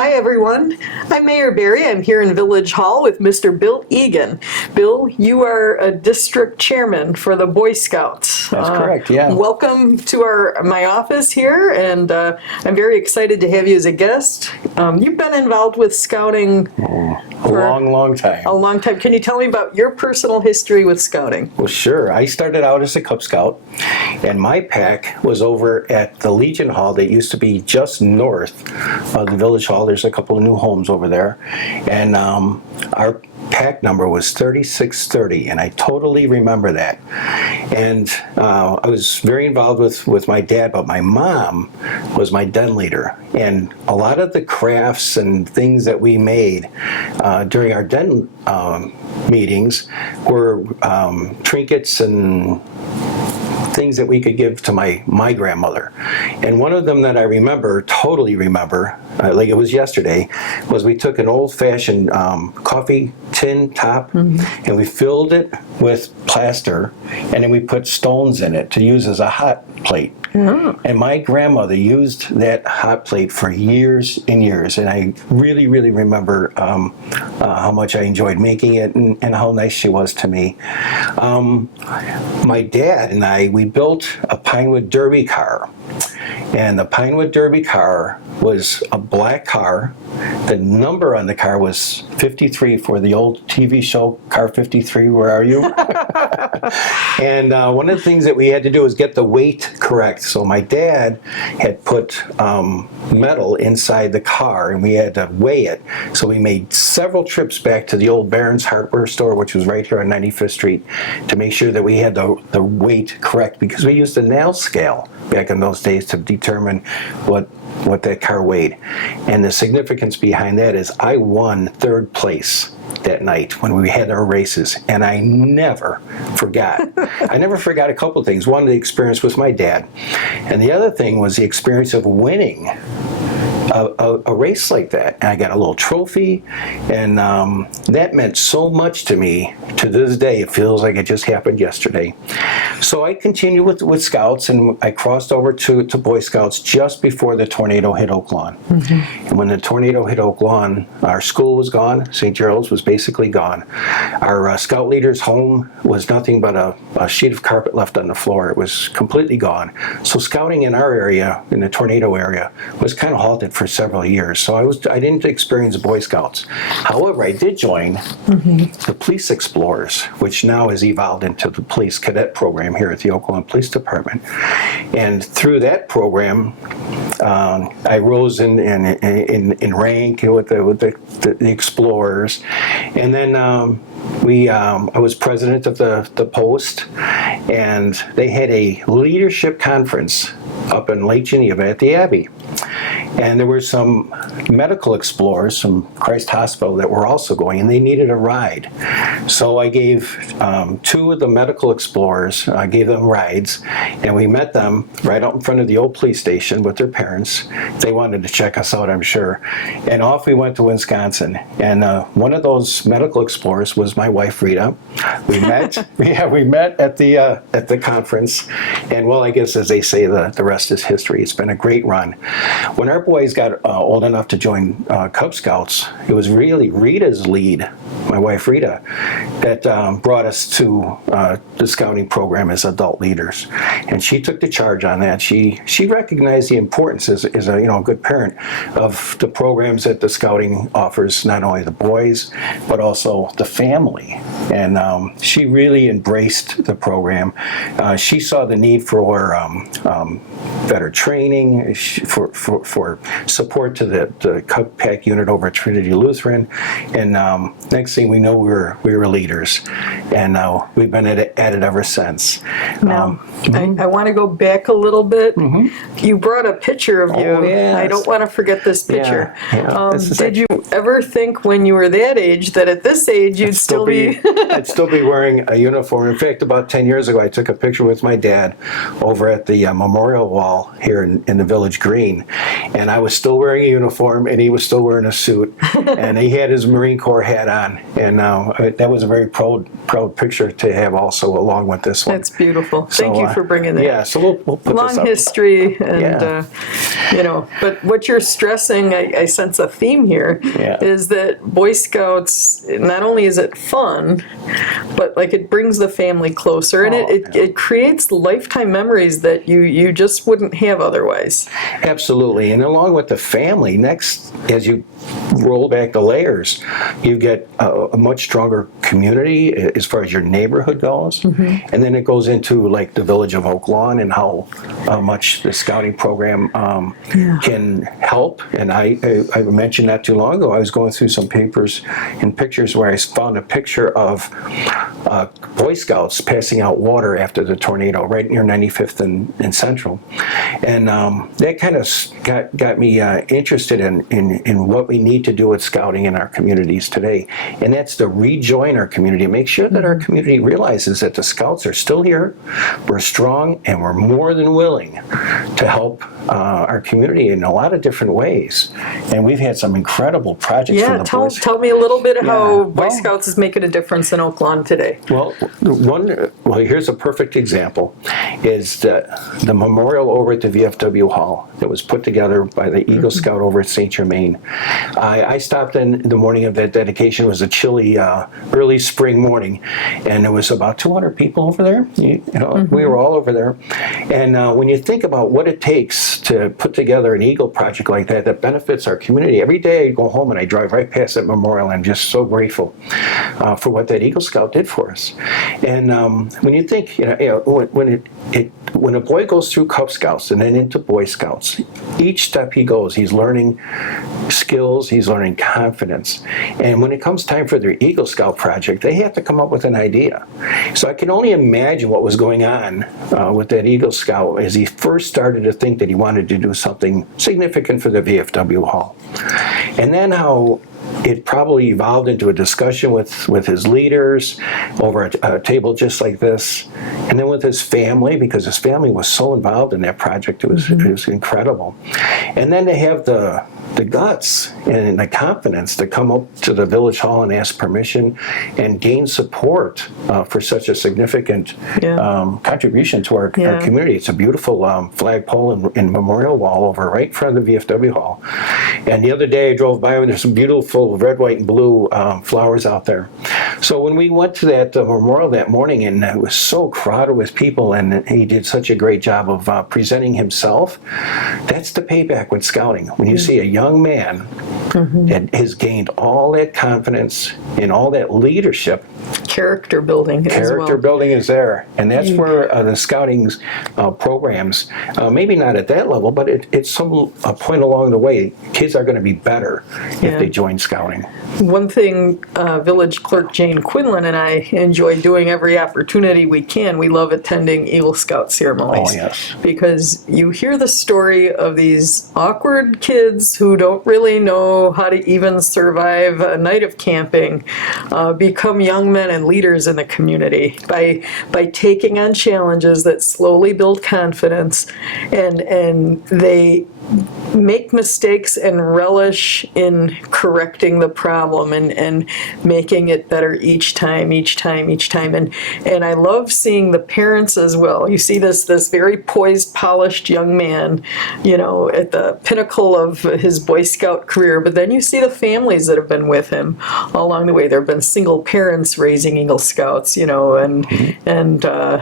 Hi everyone, I'm Mayor Barry. I'm here in Village Hall with Mr. Bill Egan. Bill, you are a district chairman for the Boy Scouts. That's correct, yeah. Welcome to my office here, and I'm very excited to have you as a guest. You've been involved with scouting a long time. A long time. Can you tell me about your personal history with scouting? Well, sure. I started out as a Cub Scout, and my pack was over at the Legion Hall that used to be just north of the Village Hall. There's a couple of new homes over there, and our pack number was 3630, and I totally remember that. And I was very involved with my dad, but my mom was my den leader. And a lot of the crafts and things that we made during our den meetings were trinkets and things that we could give to my grandmother. And one of them that I remember, totally remember, like it was yesterday, was we took an old-fashioned coffee tin top, and we filled it with plaster, and then we put stones in it to use as a hot plate. And my grandmother used that hot plate for years and years, and I really remember how much I enjoyed making it and how nice she was to me. My dad and we built a Pinewood Derby car, and the Pinewood Derby car was a black car. The number on the car was 53 for the old TV show Car 53, Where Are You? And one of the things that we had to do was get the weight correct. So my dad had put metal inside the car, and we had to weigh it. So we made several trips back to the old Barron's Hardware store, which was right here on 95th Street, to make sure that we had the weight correct, because we used a nail scale back in those days to determine what that car weighed. And the significance behind that is I won third place that night when we had our races, and I never forgot. I never forgot a couple of things. One, the experience with my dad, and the other thing was the experience of winning a race like that. And I got a little trophy, and that meant so much to me. To this day, it feels like it just happened yesterday. So I continued with Scouts, and I crossed over to Boy Scouts just before the tornado hit Oak Lawn. And when the tornado hit Oak Lawn, our school was gone. St. Gerald's was basically gone. Our Scout leader's home was nothing but a sheet of carpet left on the floor. It was completely gone. So scouting in our area, in the tornado area, was kind of halted for several years. So I didn't experience Boy Scouts. However, I did join the Police Explorers, which now has evolved into the Police Cadet Program here at the Oak Lawn Police Department. And through that program, I rose in rank with the Explorers, and then I was president of the post, and they had a leadership conference up in Lake Geneva at the Abbey. And there were some medical explorers from Christ Hospital that were also going, and they needed a ride. So I gave two of the medical explorers, I gave them rides, and we met them right out in front of the old police station with their parents. They wanted to check us out, I'm sure. And off we went to Wisconsin. And one of those medical explorers was my wife, Rita. We met, we met at the conference. And well, I guess as they say, the rest is history. It's been a great run. When our boys got old enough to join Cub Scouts, it was really Rita's lead, my wife Rita, that brought us to the scouting program as adult leaders. And she took the charge on that. She recognized the importance as a good parent of the programs that the scouting offers, not only the boys, but also the family. And she really embraced the program. She saw the need for better training, for support to the Cub Pack unit over at Trinity Lutheran, and next thing we know, we were leaders, and we've been at it ever since. Now, I want to go back a little bit. You brought a picture of you. Oh, yes. I don't want to forget this picture. Yeah. Did you ever think when you were that age that at this age you'd still be I'd still be wearing a uniform. In fact, about 10 years ago, I took a picture with my dad over at the memorial wall here in the Village Green, and I was still wearing a uniform, and he was still wearing a suit, and he had his Marine Corps hat on, and that was a very proud picture to have also along with this one. That's beautiful. beautiful. Thank you for bringing that. Yeah, so we'll put this Long up. history, and Yeah. but what you're stressing, I sense a theme here, Yeah. is that Boy Scouts, not only is it fun, but like it brings the family closer, and it creates lifetime memories that you just wouldn't have otherwise. Absolutely, and along with the family, next, as you roll back the layers, you get a much stronger community as far as your neighborhood goes, and then it goes into like the village of Oak Lawn and how much the scouting program can help. And I mentioned not too long ago, I was going through some papers and pictures where I found a picture of Boy Scouts passing out water after the tornado right near 95th and Central. And that kind of got me interested in what we need to do with scouting in our communities today. And that's to rejoin our community, make sure that our community realizes that the Scouts are still here, we're strong, and we're more than willing to help our community in a lot of different ways. And we've had some incredible projects from the Boy Scouts. Tell me a little bit how Boy well- Scouts is making a difference in Oak Lawn today. Well, here's a perfect example, is the memorial over at the VFW Hall that was put together by the Eagle Scout over at St. Germain. I stopped in the morning of that dedication. It was a chilly, early spring morning, and there was about 200 people over there. We were all over there. And when you think about what it takes to put together an Eagle project like that benefits our community, every day I go home and I drive right past that memorial, and I'm just so grateful for what that Eagle Scout did for us. And when you think, when a boy goes through Cub Scouts and then into Boy Scouts, each step he goes, he's learning skills, he's learning confidence. And when it comes time for their Eagle Scout project, they have to come up with an idea. So I can only imagine what was going on with that Eagle Scout as he first started to think that he wanted to do something significant for the VFW Hall. And then how it probably evolved into a discussion with his leaders over a table just like this, and then with his family, because his family was so involved in that project. It was incredible. And then to have the guts and the confidence to come up to the village hall and ask permission and gain support for such a significant contribution to our community. It's a beautiful flagpole and memorial wall over right in front of the VFW hall. And the other day I drove by and there's some beautiful red, white, and blue flowers out there. So when we went to that memorial that morning, and it was so crowded with people, and he did such a great job of presenting himself, that's the payback with scouting. When you see a young man that has gained all that confidence and all that leadership, character building building is there, and that's where the scouting programs, maybe not at that level, but it's some point along the way, kids are going to be better if they join scouting. One thing Village Clerk Jane Quinlan and I enjoy doing every opportunity we can, we love attending Eagle Scout ceremonies. Oh, yes. Because you hear the story of these awkward kids who don't really know how to even survive a night of camping, become young men and leaders in the community by taking on challenges that slowly build confidence, and they make mistakes and relish in correcting the problem and making it better each time. And I love seeing the parents as well. You see this very poised, polished young man, at the pinnacle of his Boy Scout career, but then you see the families that have been with him all along the way. There have been single parents raising Eagle Scouts, and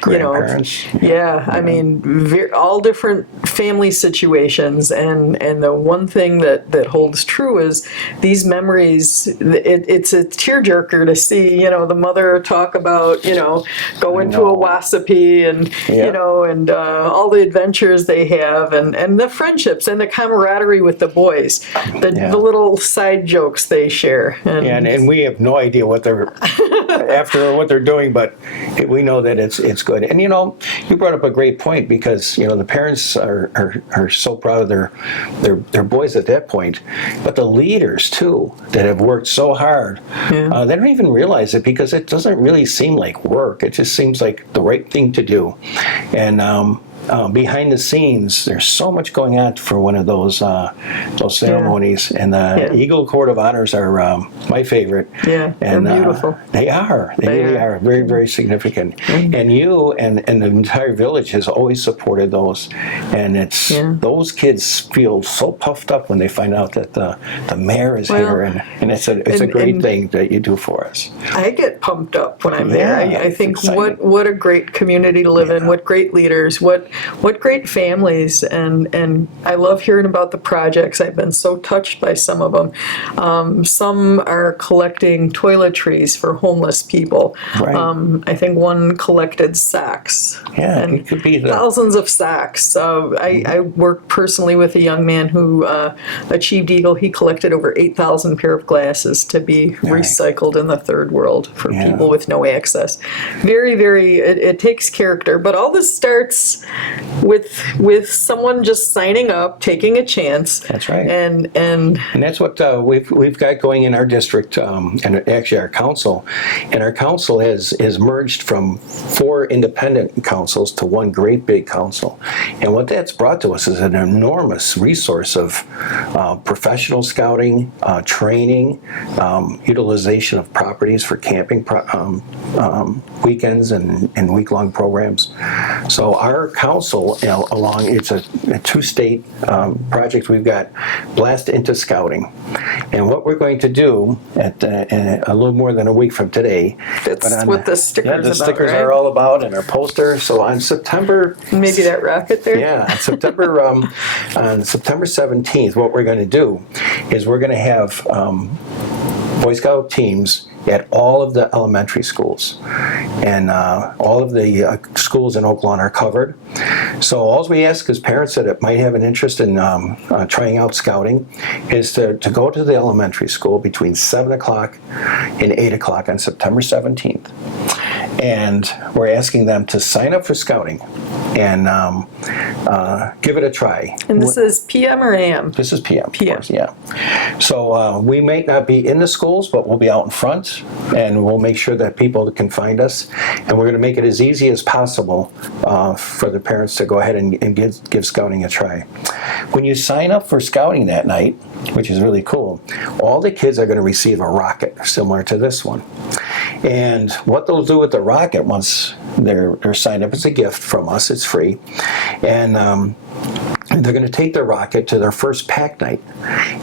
Grandparents. I mean, all different family situations, and the one thing that holds true is these memories. It's a tearjerker to see, the mother talk about, going to a Wassapi and all the adventures they have, and the friendships and the camaraderie with the boys, the little side jokes they share. And we have no idea what they're after what they're doing, but we know that it's good. And you brought up a great point, because the parents are so proud of their boys at that point, but the leaders too that have worked so hard, they don't even realize it, because it doesn't really seem like work. It just seems like the right thing to do. And behind the scenes, there's so much going on for one of those ceremonies. And the Eagle Court of Honors are my favorite. Yeah, and they're beautiful. They are. They really are very, very significant. And you and the entire village has always supported those. And it's those kids feel so puffed up when they find out that the mayor is here, and it's a great thing that you do for us. I get pumped up when I'm there. I think what a great community to live in, what great leaders, what great families, and I love hearing about the projects. I've been so touched by some of them. Some are collecting toiletries for homeless people. Right. I think one collected sacks. Yeah, it could be thousands of sacks. I worked personally with a young man who achieved Eagle. He collected over 8,000 pair of glasses to be recycled in the third world for people with no access. Very, very, it takes character. But all this starts with someone just signing up, taking a chance. That's right. And that's what we've got going in our district, and actually our council. And our council has merged from 4 independent councils to one great big council. And what that's brought to us is an enormous resource of professional scouting, training, utilization of properties for camping weekends and week-long programs. So our council, it's a 2-state project. We've got Blast into Scouting. And what we're going to do at a little more than a week from today. That's what the stickers the stickers are all about, and our poster. So on September... Maybe that rocket there? Yeah, on September 17th, what we're going to do is we're going to have Boy Scout teams at all of the elementary schools. And all of the schools in Oak Lawn are covered. So all we ask is parents that might have an interest in trying out scouting is to go to the elementary school between 7 o'clock and 8 o'clock on September 17th. And we're asking them to sign up for scouting and give it a try. And this is PM or AM? This is PM. PM. Of course, yeah. So we may not be in the schools, but we'll be out in front, and we'll make sure that people can find us. And we're going to make it as easy as possible for the parents to go ahead and give scouting a try. When you sign up for scouting that night, which is really cool, all the kids are going to receive a rocket similar to this one. And what they'll do with the rocket once they're signed up, it's a gift from us, it's free. And they're going to take their rocket to their first pack night.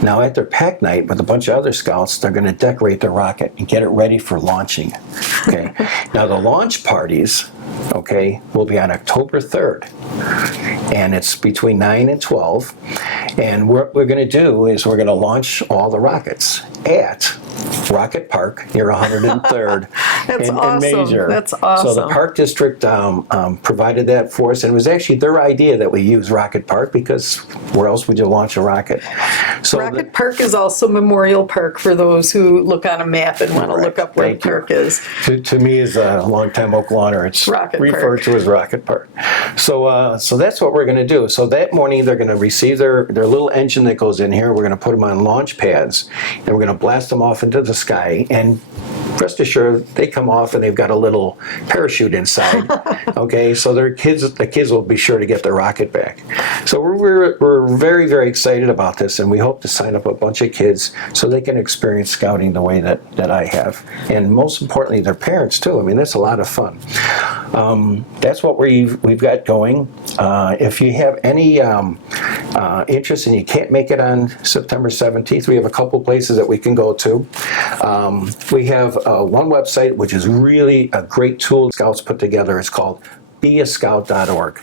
Now at their pack night with a bunch of other scouts, they're going to decorate their rocket and get it ready for launching. Okay. Now the launch parties, will be on October 3rd. And it's between 9 and 12. And what we're going to do is we're going to launch all the rockets at Rocket Park near 103rd in Major. That's awesome. So the Park District provided that for us, and it was actually their idea that we use Rocket Park, because where else would you launch a rocket? So Rocket Park is also Memorial Park for those who look on a map and want to look up where the park is. To me, as a longtime Oak Lawner, it's referred to as Rocket Park. So that's what we're going to do. So that morning, they're going to receive their little engine that goes in here. We're going to put them on launch pads, and we're going to blast them off into the sky. And rest assured, they come off and they've got a little parachute inside. So the kids will be sure to get their rocket back. So we're very, very excited about this, and we hope to sign up a bunch of kids so they can experience scouting the way that I have, and most importantly, their parents too. I mean, that's a lot of fun. That's what we've got going. If you have any interest and you can't make it on September 17th, we have a couple places that we can go to. We have one website which is really a great tool Scouts put together. It's called beascout.org.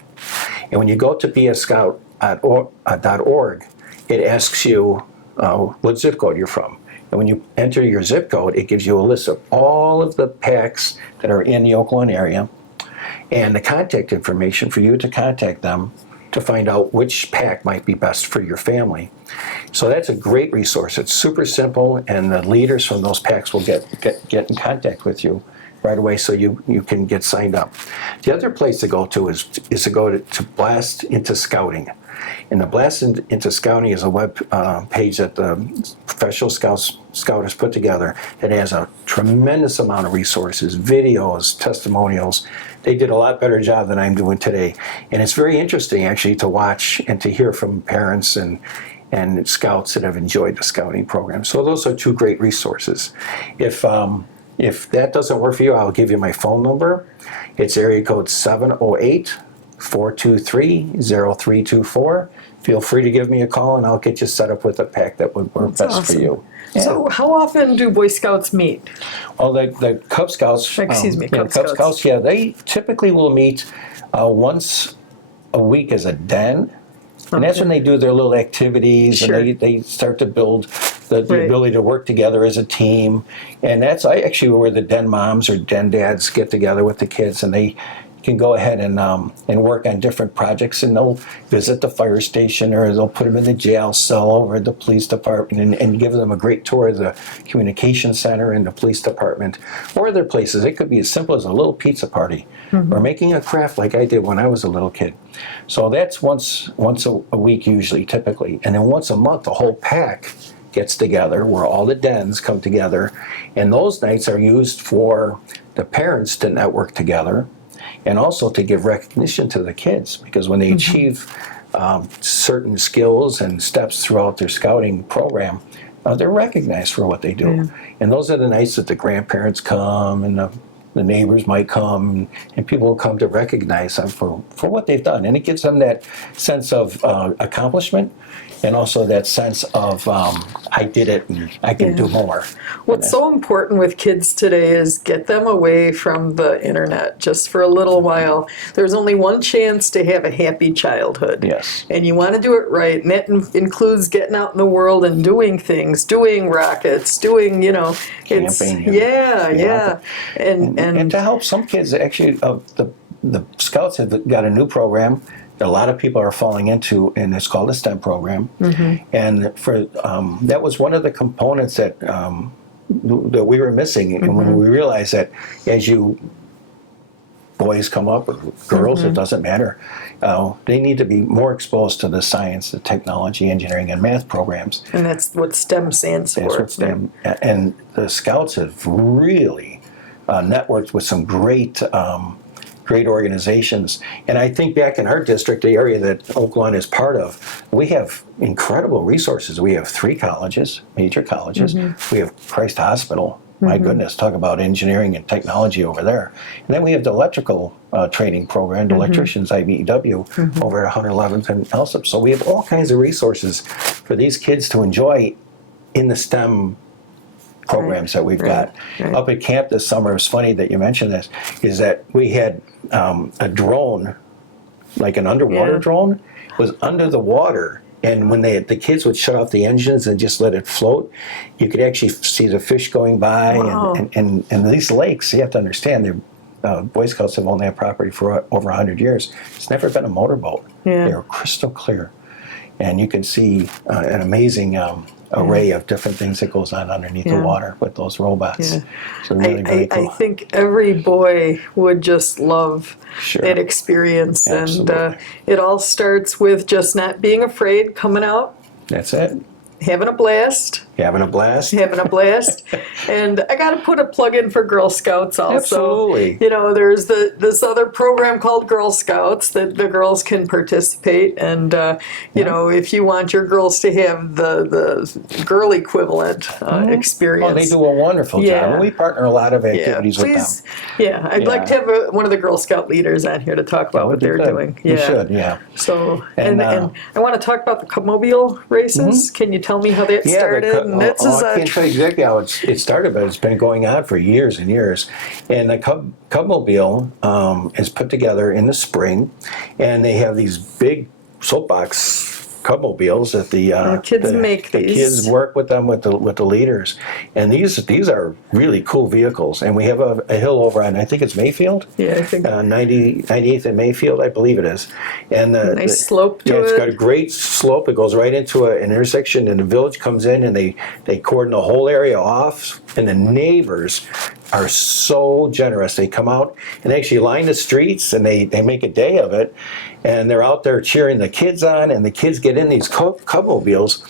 And when you go to beascout.org, it asks you what zip code you're from. And when you enter your zip code, it gives you a list of all of the packs that are in the Oak Lawn area and the contact information for you to contact them to find out which pack might be best for your family. So that's a great resource. It's super simple, and the leaders from those packs will get in contact with you right away so you can get signed up. The other place to go to is to go to Blast into Scouting. And the Blast into Scouting is a web page that the professional scouters put together. It has a tremendous amount of resources, videos, testimonials. They did a lot better job than I'm doing today. And it's very interesting, actually, to watch and to hear from parents and scouts that have enjoyed the scouting program. So those are two great resources. If that doesn't work for you, I'll give you my phone number. It's area code 708-423-0324. Feel free to give me a call, and I'll get you set up with a pack that would work best awesome. for you. Yeah. So how often do Boy Scouts meet? Well, the Cub Scouts, Cub Cub Scouts. Scouts, yeah, they typically will meet once a week as a den. And that's when they do their little activities, Sure. and they start to build the Right. ability to work together as a team. And that's actually where the den moms or den dads get together with the kids, and they can go ahead and work on different projects, and they'll visit the fire station, or they'll put them in the jail cell or the police department, and give them a great tour of the communication center and the police department, or other places. It could be as simple as a little pizza party, or making a craft like I did when I was a little kid. So that's once a week usually, typically, and then once a month the whole pack gets together where all the dens come together, and those nights are used for the parents to network together, and also to give recognition to the kids, because when they achieve certain skills and steps throughout their scouting program, they're recognized for what they do. Yeah. And those are the nights that the grandparents come, and the neighbors might come, and people will come to recognize them for what they've done. And it gives them that sense of accomplishment, and also that sense of I did it and I can do more. What's so important with kids today is get them away from the internet just for a little while. There's only one chance to have a happy childhood. Yes. And you want to do it right. And that includes getting out in the world and doing things, doing rockets, doing, Camping. Yeah. And to help some kids, actually, the Scouts have got a new program that a lot of people are falling into, and it's called the STEM program. And for that was one of the components that we were missing. And when we realized that as boys come up, or girls, it doesn't matter, they need to be more exposed to the science, the technology, engineering, and math programs. And that's what STEM stands for. That's what STEM, and the Scouts have really networked with some great organizations. And I think back in our district, the area that Oak Lawn is part of, we have incredible resources. We have 3 colleges, major colleges. We have Christ Hospital. My goodness, talk about engineering and technology over there. And then we have the electrical training program, the electricians, IBEW, over at 111th and Elsip. So we have all kinds of resources for these kids to enjoy in the STEM programs that we've got. Up at camp this summer, it's funny that you mentioned this, is that we had a drone, like an underwater drone, was under the water. And when the kids would shut off the engines and just let it float, you could actually see the fish going by. Wow. And these lakes, you have to understand, Boy Scouts have owned that property for over 100 years. It's never been a motorboat. They're crystal clear. And you can see an amazing array of different things that goes on underneath the water with those robots. So really cool. I think every boy would just love that experience. Absolutely. And it all starts with just not being afraid, coming out, That's it. having a blast. Having a blast. And I got to put a plug in for Girl Scouts also. Absolutely. There's this other program called Girl Scouts that the girls can participate. And, if you want your girls to have the girl equivalent experience. Oh, they do a wonderful job. And we partner a lot of activities with them. Yeah, I'd like to have one of the Girl Scout leaders on here to talk about what they're doing. You should, So, and I want to talk about the Cubmobile races. Can you tell me how that started? I can't tell you exactly how it started, but it's been going on for years and years. And the Cubmobile is put together in the spring, and they have these big soapbox Cubmobiles that the kids make the these. kids work with them with the leaders, and these are really cool vehicles. And we have a hill over on, I think it's Mayfield. Yeah, I think 98th and Mayfield, I believe it is. And nice slope to it's it. got a great slope. It goes right into an intersection, and the village comes in and they cordon the whole area off, and the neighbors are so generous. They come out and actually line the streets, and they make a day of it. And they're out there cheering the kids on, and the kids get in these Cubmobiles,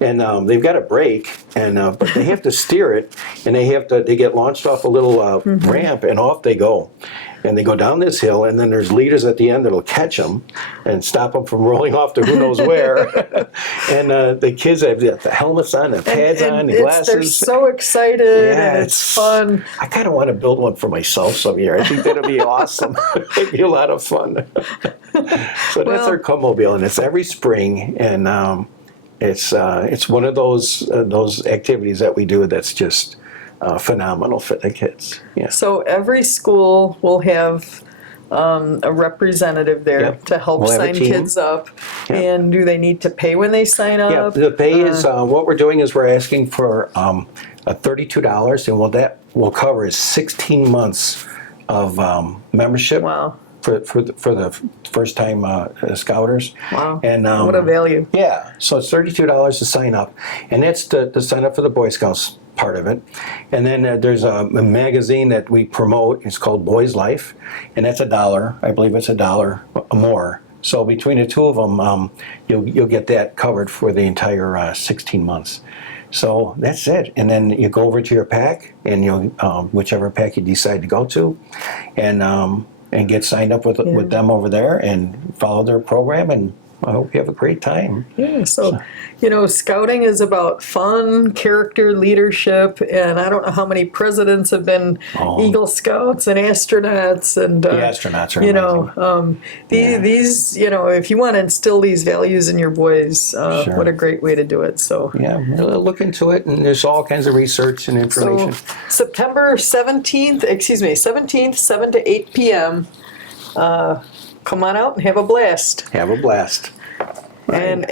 and they've got a brake, and but they have to steer it, and they get launched off a little ramp, and off they go. And they go down this hill, and then there's leaders at the end that'll catch them and stop them from rolling off to who knows where. And the kids have the helmets on, the pads on, the glasses. They're so excited, Yeah, and it's fun. I kind of want to build one for myself some year. I think that'll be awesome. It'd be a lot of fun. So that's our Cubmobile, and it's every spring, and it's one of those activities that we do that's just phenomenal for the kids. Yeah. So every school will have a representative there Yep. to help We'll have a sign team. kids up. Yep. And do they need to pay when they sign up? Yeah, the pay is what we're doing is we're asking for a $32, and what that will cover is 16 months of membership. Wow. For the first time scouters. Wow. And What a value. Yeah, so it's $32 to sign up, and that's to sign up for the Boy Scouts part of it. And then there's a magazine that we promote. It's called Boys Life, and that's $1. I believe it's $1 more. So between the two of them, you'll get that covered for the entire 16 months. So that's it. And then you go over to your pack, and you'll whichever pack you decide to go to, and get signed up with them over there and follow their program, and I hope you have a great time. Yeah, so, scouting is about fun, character, leadership, and I don't know how many presidents have been Eagle Scouts and astronauts, and The astronauts are amazing. These, if you want to instill these values in your boys, Sure. what a great way to do it. So, Yeah, really look into it, and there's all kinds of research and information. So September 17th, 7 to 8 p.m. Come on out and have a blast. Have a blast. And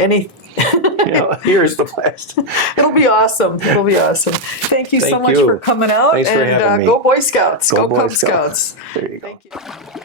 Here's the blast. it'll be awesome. It'll be awesome. Thank you so Thank much you. for coming out. Thanks for and having me. Go Boy Scouts. Go Go Boy Cub Scouts. Scouts. There you go. Thank you.